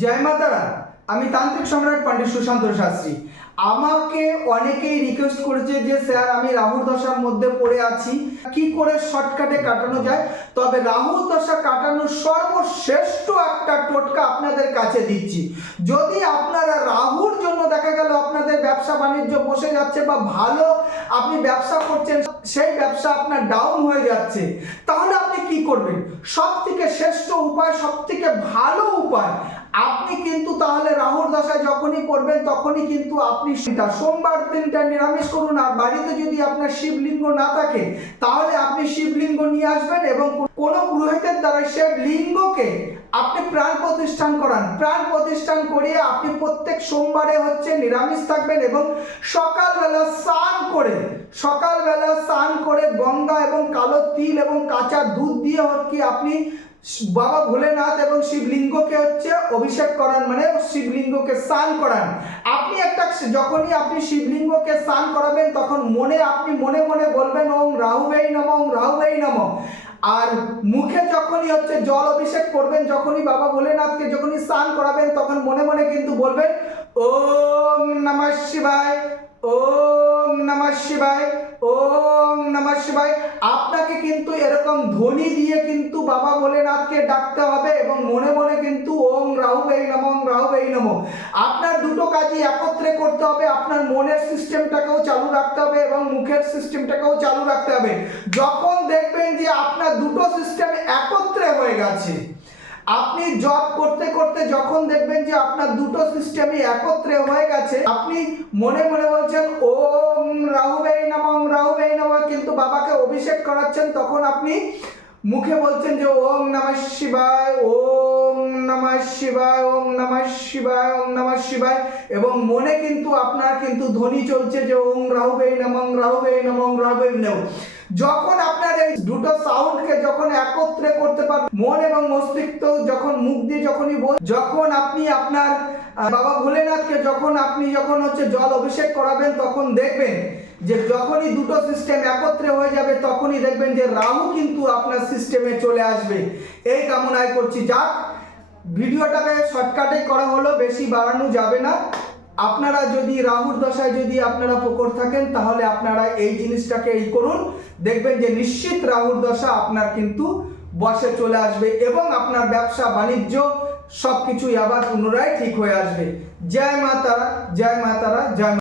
জয় মাতারা আমি তান্ত্রিক সম্রাট পণ্ডিত সুশান্ত শাস্ত্রী। আমাকে অনেকেই রিকোয়েস্ট করেছে যে, স্যার, আমি রাহুর দশার মধ্যে পড়ে আছি। কি করে শর্টকাটে কাটানো যায়? তবে রাহুর দশা কাটানোর সর্বশ্রেষ্ঠ একটা টোটকা আপনাদের কাছে দিচ্ছি। যদি আপনারা রাহুর জন্য দেখা গেল আপনাদের ব্যবসা বাণিজ্য বসে যাচ্ছে বা ভালো আপনি ব্যবসা করছেন, সেই ব্যবসা আপনার ডাউন হয়ে যাচ্ছে, তাহলে আপনি কি করবেন? সব থেকে শ্রেষ্ঠ উপায় সব থেকে ভালো উপায় আপনি কিন্তু তাহলে রাহুর দশায় যখনই পড়বেন তখনই কিন্তু আপনি সেটা সোমবার দিনটা নিরামিষ করুন আর বাড়িতে যদি আপনার শিবলিঙ্গ না থাকে, তাহলে আপনি শিবলিঙ্গ নিয়ে আসবেন এবং কোনো পুরোহিতের দ্বারা সে লিঙ্গকে আপনি প্রাণ প্রতিষ্ঠান করান। প্রাণ প্রতিষ্ঠান করিয়ে আপনি প্রত্যেক সোমবারে হচ্ছে নিরামিষ থাকবেন এবং সকালবেলা স্নান করে, সকালবেলা স্নান করে গঙ্গা এবং কালো তিল এবং কাঁচা দুধ দিয়ে হচ্ছে আপনি বাবা ভোলেনাথ এবং শিবলিঙ্গকে হচ্ছে অভিষেক করান মানে শিবলিঙ্গকে স্নান করান। আপনি একটা যখনই আপনি শিবলিঙ্গকে স্নান করাবেন, তখন মনে, আপনি মনে মনে বলবেন, ওম রাহুবেই নম, ওম রাহুবেই নম। আর মুখে যখনই হচ্ছে জল অভিষেক করবেন, যখনই বাবা ভোলেনাথকে যখনই স্নান করাবেন, তখন মনে মনে কিন্তু বলবেন, ওম নমঃ শিবায়, ওম নমঃ শিবায়, ওম নমঃ শিবায়। আপনাকে কিন্তু এরকম ধ্বনি দিয়ে কিন্তু বাবা ভোলেনাথকে ডাকতে হবে এবং মনে মনে কিন্তু ওম রাহু এই নম রাহু এই নম। আপনার দুটো কাজই একত্রে করতে হবে, আপনার মনের সিস্টেমটাকেও চালু রাখতে হবে এবং মুখের সিস্টেমটাকেও চালু রাখতে হবে। যখন দেখবেন যে আপনার দুটো সিস্টেম একত্রে হয়ে গেছে আপনি জব করতে করতে যখন দেখবেন যে আপনার দুটো সিস্টেমই একত্রে হয়ে গেছে, আপনি মনে মনে বলছেন, ওম নম ওম রাহুবেই নম কিন্তু বাবাকে অভিষেক করাচ্ছেন, তখন আপনি মুখে বলছেন যে, ওম নমঃ শিবায়, ওম নমঃ শিবায়, ওম নমঃ শিবায়, ওম নমঃ শিবায় এবং মনে কিন্তু আপনার কিন্তু ধ্বনি চলছে যে, ওম রাহুবেই নম নম ওম রাহুবেই নম যখন আপনার এই দুটো সাউন্ডকে যখন একত্রে করতে পারবেন, মন এবং মস্তিষ্ক যখন মুখ দিয়ে যখনই বল, যখন আপনি আপনার বাবা ভোলেনাথকে যখন আপনি যখন হচ্ছে জল অভিষেক করাবেন, তখন দেখবেন যে যখনই দুটো সিস্টেম একত্রে হয়ে যাবে, তখনই দেখবেন যে রাহু কিন্তু আপনার সিস্টেমে চলে আসবে। এই কামনায় করছি। যাক, ভিডিওটাকে শর্টকাটে করা হলো, বেশি বাড়ানো যাবে না। আপনারা যদি রাহুর দশায় যদি আপনারা পুকুর থাকেন, তাহলে আপনারা এই জিনিসটাকে এই করুন। দেখবেন যে নিশ্চিত রাহুর দশা আপনার কিন্তু বসে চলে আসবে এবং আপনার ব্যবসা, বাণিজ্য সব কিছুই আবার পুনরায় ঠিক হয়ে আসবে। জয় মা তারা, জয় মা তারা, জয়